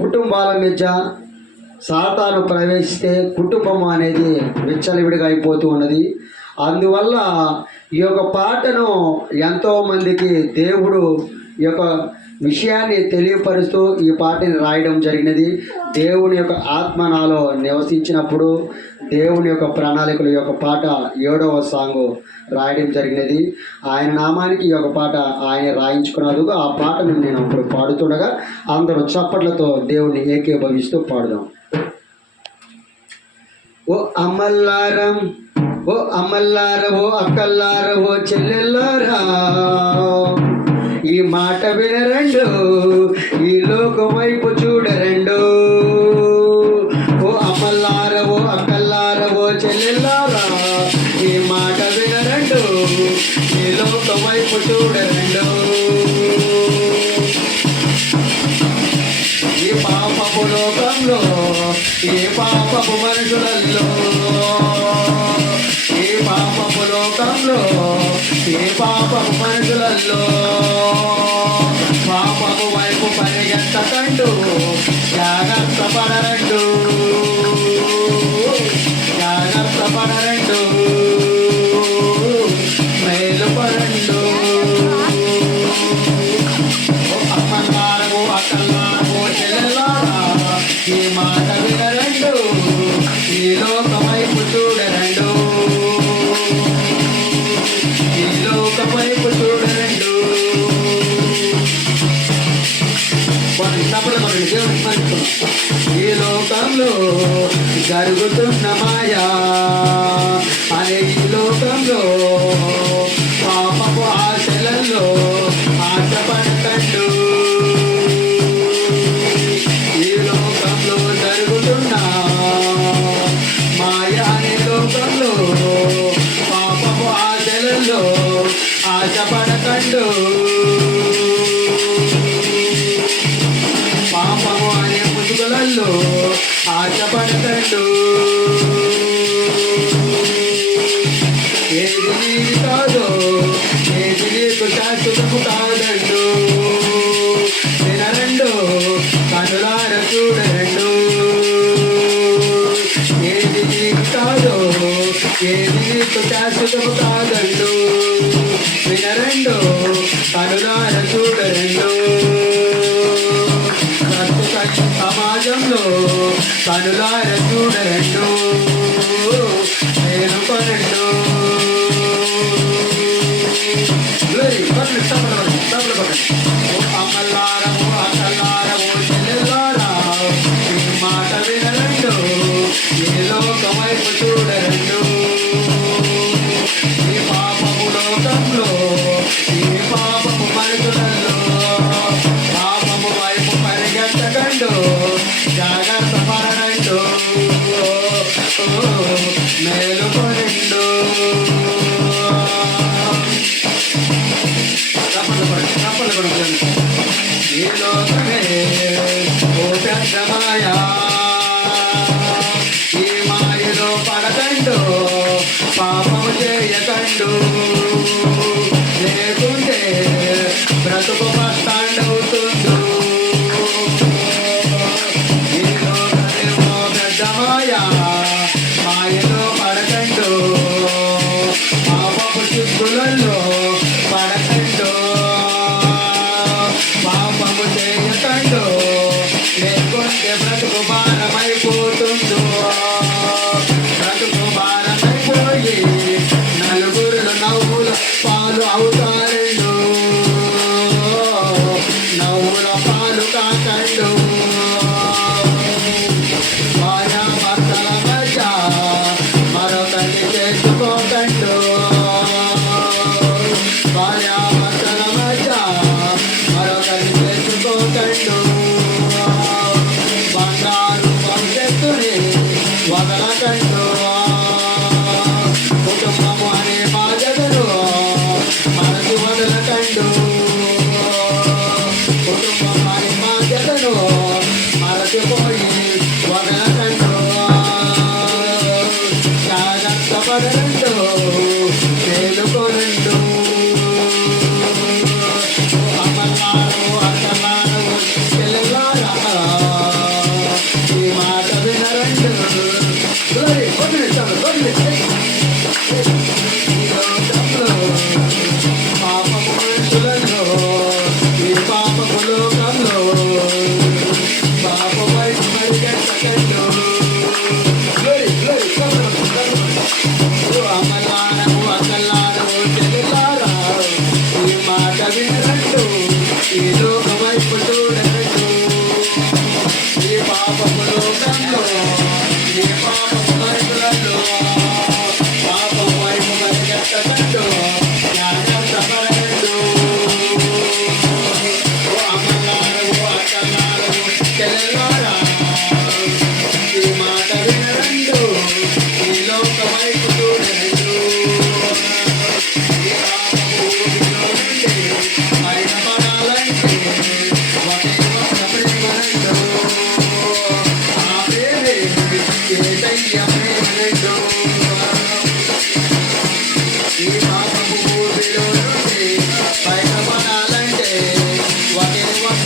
కుటుంబాల మధ్య సాతాను ప్రవేశిస్తే కుటుంబం అనేది విచ్చలవిడిగా అయిపోతూ ఉన్నది. అందువల్ల ఈ యొక్క పాటను ఎంతోమందికి దేవుడు ఈ యొక్క విషయాన్ని తెలియపరుస్తూ ఈ పాటని రాయడం జరిగినది. దేవుని యొక్క ఆత్మ నాలో నివసించినప్పుడు దేవుని యొక్క ప్రణాళికలు ఈ యొక్క పాట 7వ సాంగ్ రాయడం జరిగినది. ఆయన నామానికి ఈ యొక్క పాట ఆయన రాయించుకున్నందుకు ఆ పాటను నేను ఇప్పుడు పాడుతుండగా అందరూ చప్పట్లతో దేవుని ఏకీభవిస్తూ పాడుదాం. ఓ అమ్మల్లారం, ఓ అమ్మల్లార, ఓ అక్కల్లార, ఓ చెల్లెల్లారా, ఈ మాట వినరండు, ఈ లోకం వైపు చూడరండు. ఓ అమ్మల్లార, ఓ అక్కల్లార, ఓ చెల్లెల్లారా, ఈ మాట వినరండు, ఈ లోకం వైపు చూడరండు. ఈ పాపపు లోకంలో, ఈ పాపపు మనుషులలో, ఈ పాపపు లోకంలో, ఈ పాపపు మనుషులలో పాపపు వైపు పరిగెత్తకండు, జాగ్రత్త పడరండు, జాగ్రత్త పడరండు, మేలు పడండు. అమ్మల్లారము, అక్కల్లారము, చెల్లెల్లారా, ఈ మాట వినరండు, ఈ లోకం వైపు చూడరండు, ఈ లోకం వైపు చూడరండు. ఈ లోకంలో జరుగుతున్న మాయా అనే ఈ లోకంలో పాపపు ఆశలలో ఆశపడకండు. ఈ లోకంలో జరుగుతున్న మాయా అనే లోకంలో పాపపు ఆశలలో ఆశపడకండు. పాపము అనే ముసుగులలో ఆశపడకండు. ఏది నీది కాదో, ఏది నీకు శాశ్వతము కాదండు. వినరండు, కనులార చూడరండు. ఏది నీది కాదో, ఏది నీకు శాశ్వతము కాదండు. వినరండు, కనులార చూడరండు. సమాజంలో కనులార చూడరండు, నేను కొనండు. అమ్మల్లారము, అక్కల్లారము, చెల్లెల్లారా, ఈ మాట వినరండు, ఈ లోకం వైపు చూడరండు. ఈ పాపము లోకంలో, ఈ పాపము మనుషులలో పాపము వైపు పరిగెత్తకండు, జాగ్రత్త పడరండు, మేలు కొనండు. ఈ లోకమే ఓ పెద్ద మాయా, ఈ మాయలో పడకండు, పాపము చేయకండు, లేకుంటే బ్రతుకు కష్టాండవుతుండు. ఈ లోకమే ఓ పెద్ద మాయా, మాయలో పడకండు, పాపపు చిక్కులలో పడకండు, పాపము చేయకండు, లేకుంటే బ్రతుకు భారమైపోతుందో. బ్రతుకు భారమైపోయి నలుగురులు నవ్వుల పాలు అవుతారండు, నవ్వుల పాలు కాకండు. భార్య భర్తల మధ్య మరొకరిని చేసుకోకండు, భార్య భర్తల మధ్య మరొకరిని చేసుకోకండు.